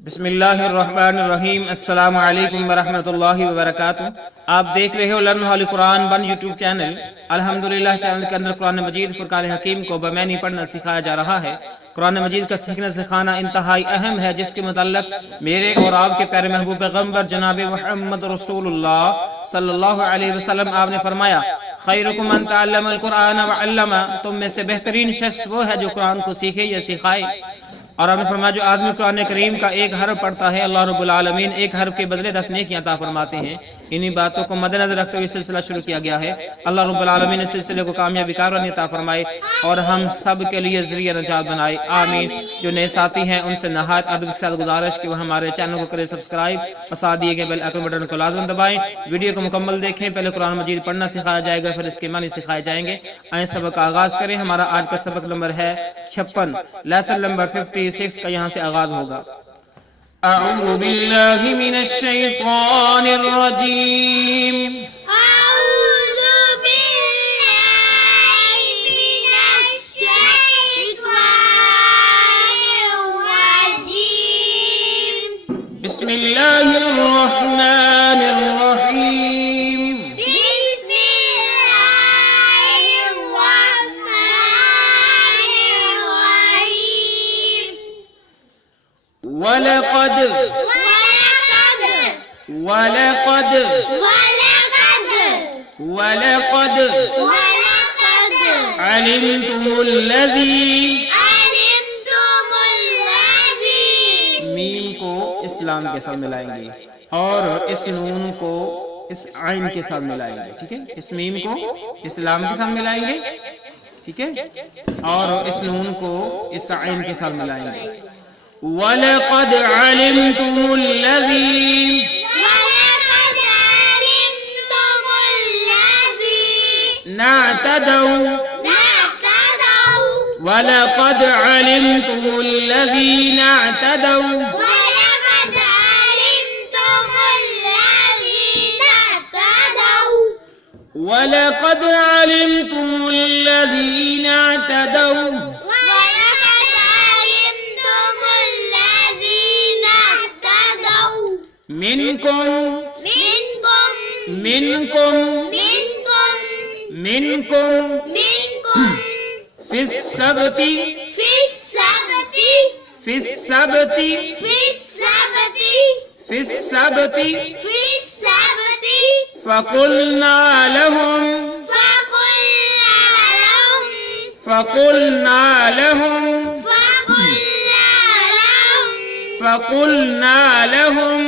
बिस्मिल्लाहिर्रहमानिर्रहीम। अस्सलामु अलैकुम वरहमतुल्लाहि वबरकातुहू। आप देख रहे हो learn Holi Quran one YouTube channel. अल्हम्दुलिल्लाह चैनल के अंदर कुरान मजीद फुरकान हकीम को बमैनी पढ़ना सिखाया जा रहा है। कुरान मजीद का सीखना सिखाना इंतहाई अहम है, जिसके मुतल्लक मेरे और आपके प्यारे महबूब पैगम्बर जनाब मुहम्मद रसूलुल्लाह सल्लल्लाहु अलैहि वसल्लम आपने फरमाया, खैरुकुम मन तअल्लमल कुरान व अल्लमा। तुम में से बेहतरीन शख्स वो है जो कुरान को सीखे या सिखाए। और आपने फरमाया, जो आदमी कुरान करीम का एक हर्फ पढ़ता है, अल्लाह रब्बुल आलमीन एक हर्फ के बदले 10 नेकियां अता फरमाते हैं। इन्हीं बातों को मद्देनजर रखते हुए सिलसिला शुरू किया गया है। अल्लाह रब्बुल आलमीन इस सिलसिले को कामयाबी कारवानी अता फरमाए और हम सब के लिए ज़रिया नजात बनाए, आमीन। जो नए साथी हैं उनसे नहायत अदब के साथ गुजारिश कि वह हमारे चैनल को करें सब्सक्राइब और साथ दिए गए बेल आइकन बटन को लाजमन दबाएं। वीडियो को मुकम्मल देखें। पहले कुरान मजीद पढ़ना सिखाया जाएगा, फिर इसके मानी सिखाए जाएंगे। आए सबक का आगाज करें। हमारा आज का सबक नंबर है 56, लेसन नंबर 56 का यहाँ से आगाज होगा। अऊज़ु बिल्लाहि मिनश शैतानिर रजीम। अऊज़ु बिल्लाहि मिनश शैतानिर रजीम। बिस्मिल्लाहिर रहमानिर रहीम। बिस्मिल्लाहिर रहमानिर रहीम। वलक़द वलक़द वलक़द अलिमतुमुल्लज़ी। मीम को इस्लाम के साथ मिलाएंगे और इस नून को इस आइन के साथ मिलाएंगे, ठीक है। इस मीम को इस्लाम के साथ मिलाएंगे, ठीक है, और इस नून को इस आइन के साथ मिलाएंगे। वलक़द अलिमतुमुल्लज़ी नअतदौ। वलक़द अलिमतुमुल्लज़ी नअतदौ। वलक़द अलिमतुमुल्लज़ीन अतदौ मिनकुम मिनकुम मिनकुम फिस्सबती फिस्सबती फिस्सबती फ़क़ुलना लहुम फ़क़ुलना लहुम फ़क़ुलना लहुम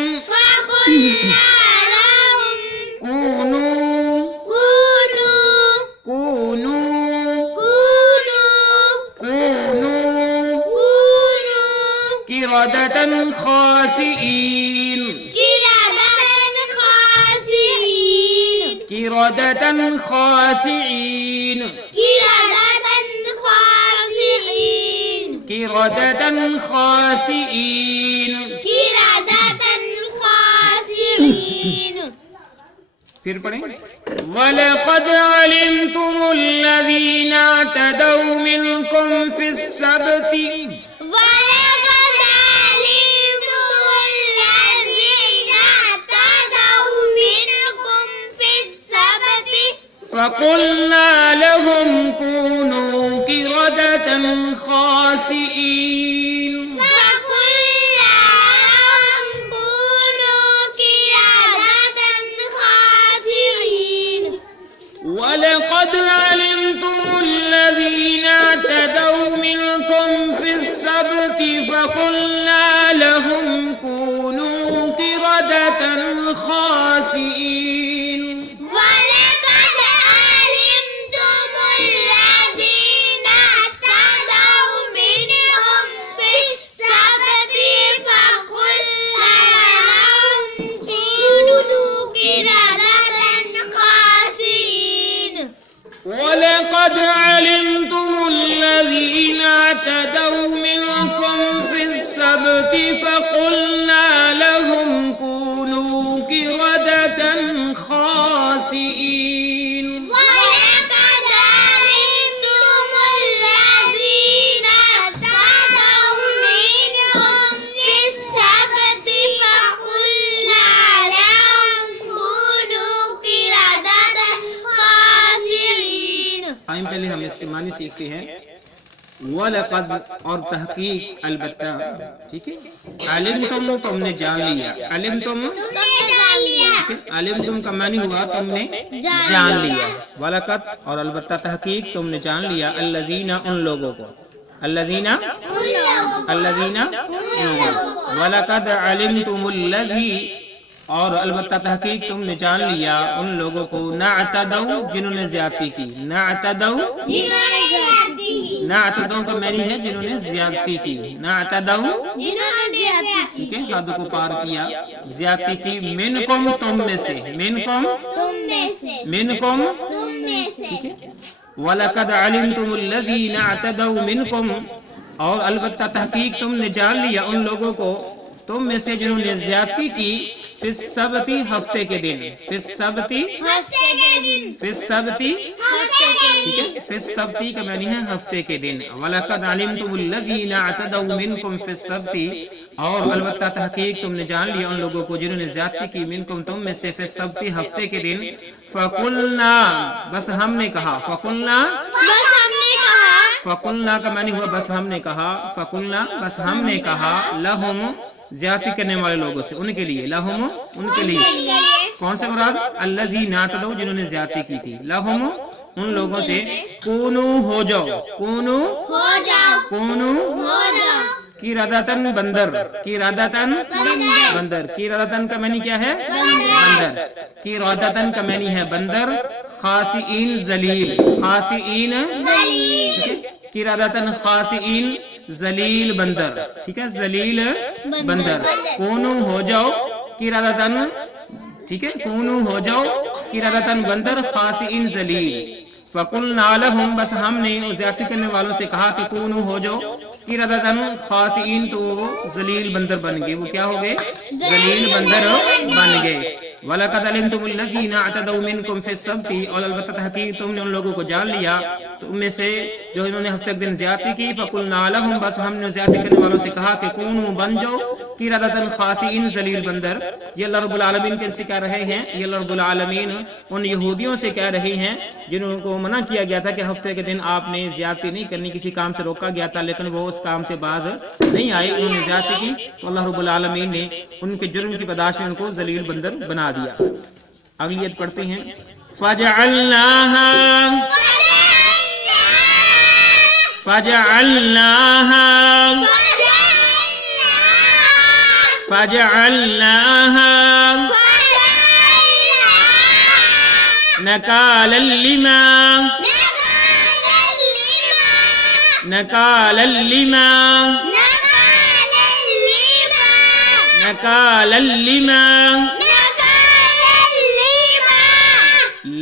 कूनू कूनू कूनू क़िरदतन ख़ासिईन क़िरदतन ख़ासिईन क़िरदतन ख़ासिईन। फिर पढ़ें। वलक़द अलिमतुमुल्लज़ीन अतदौ मिनकुम फिस्सबती फ़क़ुलना लहुम कूनू क़िरदतन ख़ासिईन। वलक़द अलिमतुमुल्लज़ीन अतदौ मिनकुम फिस्सबती फ़क़ुलना लहुम कूनू क़िरदतन ख़ासिईन। वलक़द अलिमतुमुल्लज़ीन अतदौ मिनकुम फिस्सबती फ़क़ुलना लहुम कूनू क़िरदतन ख़ासिईन। آئیں پہلے ہم اس کے معنی سیکھتے ہیں. وَلَقَدْ اور تحقیق البتہ. ٹھیک ہے. علمتم تم نے جان لیا. علمتم تم نے جان لیا. علمتم کا معنی ہوا تم نے جان لیا. وَلَقَدْ اور البتہ تحقیق تم نے جان لیا. الذین ان لوگوں کو. الذین الذین وَلَقَدْ عَلِمْتُمُ الَّذِي اور البتہ تحقیق تم نے جان لیا ان لوگوں کو نعتدوا جنہوں نے زیادتی کی. نعتدوا جنہوں نے زیادتی کی. نعتدوا کا معنی ہے جنہوں نے زیادتی کی. نعتدوا جنہوں نے زیادتی کی. ٹھیک ہے. حد کو پار کیا, زیادتی کی. منکم تم میں سے. منکم تم میں سے. منکم تم میں سے. ٹھیک ہے. وَلَقَدْ عَلِمْتُمُ الَّذِينَ اعْتَدَوْا مِنْكُمْ اور البتہ تحقیق تم نے جان لیا ان لوگوں کو تم میں سے جنہوں نے زیادتی کی فی السبتی ہفتے کے دن. فی السبتی ہفتے کے دن. فی السبتی ہفتے کے ٹھیک ہے. فی السبتی کا معنی ہے ہفتے کے دن. وَلَقَدْ عَلِمْتُمُ الَّذِينَ اعْتَدَوْا مِنْكُمْ فِي السَّبْتِ اور البتہ تحقیق تم نے جان لیا ان لوگوں کو جنہوں نے زیادتی کی منکم تم میں سے فی السبت ہفتے کے دن. فَقُلْنَا بس ہم نے کہا. فَقُلْنَا بس ہم نے کہا. فَقُلْنَا کا معنی ہوا بس ہم نے کہا. فَقُلْنَا بس ہم نے کہا لَهُمْ زیادتی کرنے والے لوگوں سے. ان کے لیے. لَهُمْ ان کے لیے. کون سے مراد؟ الذین اعتدوا جنہوں نے زیادتی کی تھی. لَهُمْ ان لوگوں سے کونو ہو جاؤ. کونو ہو جاؤ. کونو ہو جاؤ. قردۃً بندر. قردۃً بندر. قردۃً کا معنی کیا ہے؟ بندر. قردۃً کا معنی ہے بندر. خاسئین ذلیل. خاسئین ذلیل. قردۃً خاسئین ذلیل بندر. ٹھیک ہے. ذلیل بندر. کونو ہو جاؤ قردۃً ٹھیک ہے. کونو ہو جاؤ قردۃً بندر خاسئین ذلیل. فَقُلْنَا لَهُمْ بس ہم نے زیادتی کرنے والوں سے کہا کہ کونو ہو جاؤ قردۃً خاسئین تو وہ ذلیل بندر بن گئے. وہ کیا ہو گئے؟ ذلیل بندر بن گئے. وَلَقَدْ عَلِمْتُمُ الَّذِينَ اعْتَدَوْا مِنْكُمْ فِي السَّبْتِ اور البتہ تحقیق تم نے ان لوگوں کو جان لیا تم میں سے جو انہوں نے ہفتے کے دن زیادتی کی. فَقُلْنَا لَهُمْ بس ہم نے زیادتی کرنے والوں سے کہا کہ کونو بن جاؤ قردۃً خاسئین ذلیل بندر. یہ اللہ رب العالمین کن سے کہہ رہے ہیں؟ یہ اللہ رب العالمین ان یہودیوں سے کہہ رہے ہیں جنہوں کو منع کیا گیا تھا کہ ہفتے کے دن آپ نے زیادتی نہیں کرنی. کسی کام سے روکا گیا تھا لیکن وہ اس کام سے باز نہیں آئے. انہوں نے زیادتی کی تو اللہ رب العالمین نے ان کے جرم کی پاداش میں ان کو ذلیل بندر بنا دیا. اگلی آیت پڑھتے ہیں. فَجَعَلْنَاهَا فَجَعَلْنَاهَا فَجَعَلْنَاهَا نَكَالًا لِمَا نَكَالًا لِمَا نَكَالًا لِمَا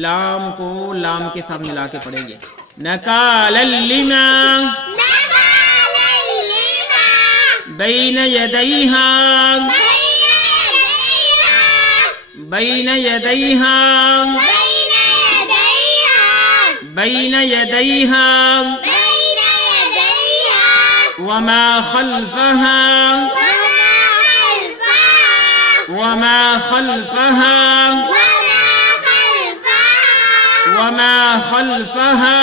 لام کو لام کے ساتھ ملا کے پڑھیں گے. نَكَالًا لِمَا بَيْنَ يَدَيْهَا بَيْنَ يَدَيْهَا بَيْنَ يَدَيْهَا وَمَا خَلْفَهَا وَمَا خَلْفَهَا وَمَا خَلْفَهَا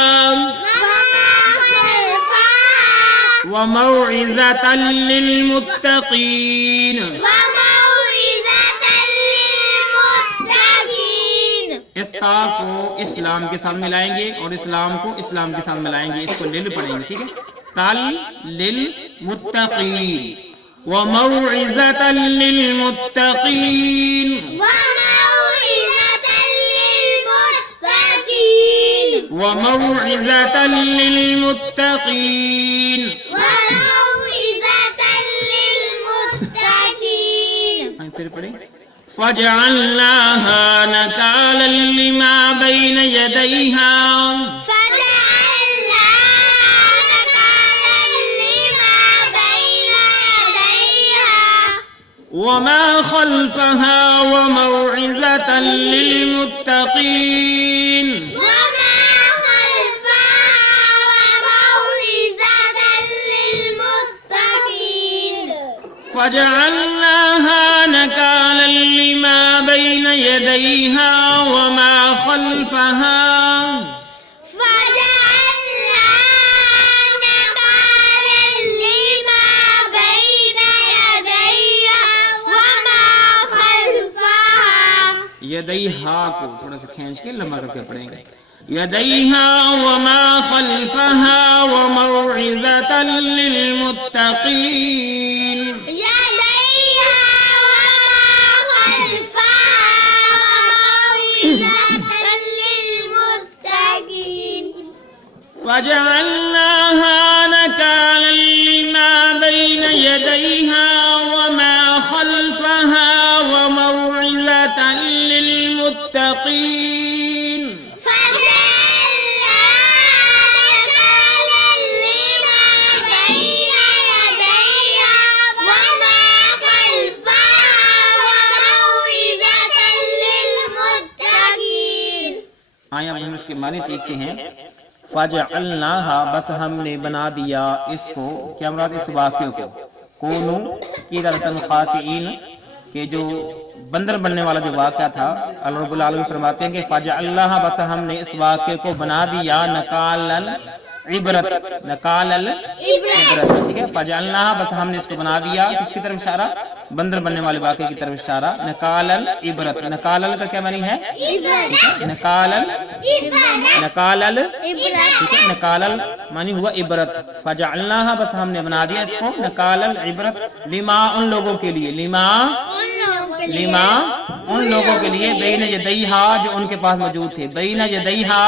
وَمَوْعِظَةً لِّلْمُتَّقِينَ. اس تا کو اسلام کے ساتھ ملائیں گے اور اسلام کو اسلام کے ساتھ ملائیں گے. اس کو لل پڑھیں گے. ٹھیک ہے. تل للمتقین وموعظة للمتقین وموعظة للمتقين پھر پڑھیں. فَجَعَلْنَاهَا نَكَالًا لِمَا بَيْنَ يَدَيْهَا وَمَا خَلْفَهَا وَمَوْعِظَةً لِّلْمُتَّقِينَ. فَجَعَلْنَاهَا نَكَالًا لِمَا بَيْنَ يَدَيْهَا وَمَا خَلْفَهَا यदैहा को थोड़ा सा खींच के लंबा करके पढ़ेंगे। यदैहा वमा खल्फहा वमौइज़तन लिलमुत्तकीन। यदैहा वमा खल्फहा वमौइज़तन लिलमुत्तकीन। फजअलनाहा नकालन लिमा बैन यदैहा वमा खल्फहा वमौइज़तन लिलमुत्तकीन। आइए अब हम इसके मानी सीखते हैं। फजअलनाहा बस हमने बना दिया इसको, क्या मुराद इस वाक्य को, कोनू क़ीरतन खासिईन के जो बंदर बनने वाला जो वाक़या था, अल्लाह रब्बुल आलमीन फरमाते हैं कि फजअलनाहा बस हमने इस वाक्य को बना दिया नकालन इबरत, नकालल इबरत, ठीक है। फजअलनाहा बस हमने इसको बना दिया, किसकी तरफ इशारा, बंदर बनने वाले वाक़े की तरफ इशारा। नकालल इबरत, नकालल का क्या मानी है, नकालल, नकालल, ठीक है, नकालल मानी हुआ इबरत। फजअलनाहा बस हमने बना दिया इसको नकालल इबरत लिमा उन लोगों के लिए, लिमा उन लोगों के लिए बैन यदैहा जो उनके पास मौजूद थे, बैन यदैहा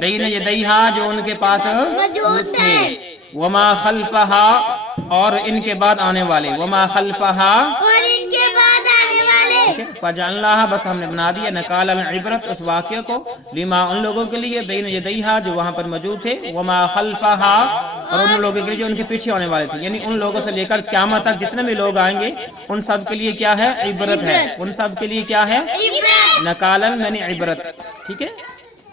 बैन यदैहा जो उनके पास मौजूद थे, वमा खल्फहा और इनके बाद आने वाले, वमा खल्फहा और इनके बाद आने वाले। फजअलनाहा बस हमने बना दिया नकालन इबरत उस वाक्य को लिमा उन लोगों के लिए बैन यदैहा जो वहां पर मौजूद थे, वमा खल्फहा और उन लोगों के लिए जो उनके पीछे आने वाले थे, यानी उन लोगों से लेकर क़यामत तक जितने भी लोग आएंगे उन सब के लिए क्या है, इबरत है, उन सब के लिए क्या है, नकालन यानी इबरत, ठीक है।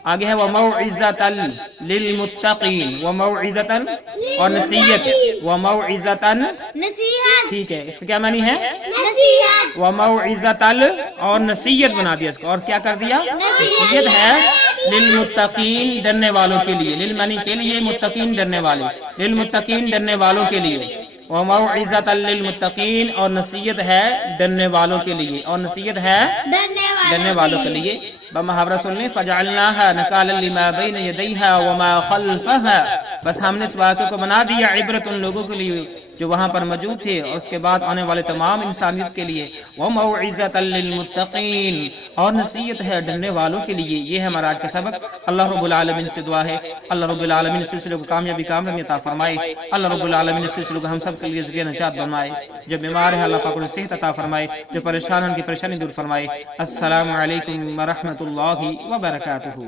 आगे है वमौइज़तन लिलमुत्तकीन, वमौइज़तन और नसीहत, वमौइज़तन नसीहत, ठीक है, इसका क्या मानी है, नसीहत, वमौइज़तन और नसीहत बना दिया इसको, और क्या कर दिया, नसीहत है लिलमुत्तकीन डरने वालों के लिए, लिल मानी के लिए, मुत्तकीन डरने वाले, लिलमुत्तकीन डरने वालों के लिए, वमौइज़तन लिलमुत्तकीन और नसीहत है डरने वालों के लिए, और नसीहत है डरने वालों के लिए। मुहावरा सुन लें, फजअलनाहा नकालन लिमा बैन यदैहा वमा खल्फहा बस हमने इस वाक़े को बना दिया इबरत उन लोगों के लिए जो वहाँ पर मौजूद थे और उसके बाद आने वाले तमाम इंसानियत के लिए, वमौइज़तन लिलमुत्तकीन और नसीहत है डरने वालों के लिए। ये है हमारा आज का सबक। अल्लाह रब्बुल आलमीन से दुआ है अल्लाह रब्बुल आलमीन इस सिलसिले को कामयाबी कामयाबी अता फरमाए, अल्लाह रब्बुल आलमीन इस सिलसिले को हम सब के लिए ज़रिया नजात बनवाए, जो बीमार है अल्लाह पाक उन्हें सेहत अता फरमाए, जो परेशान है उनकी परेशानी दूर फरमाए। अस्सलामु अलैकुम व रहमतुल्लाहि व बरकातुहू।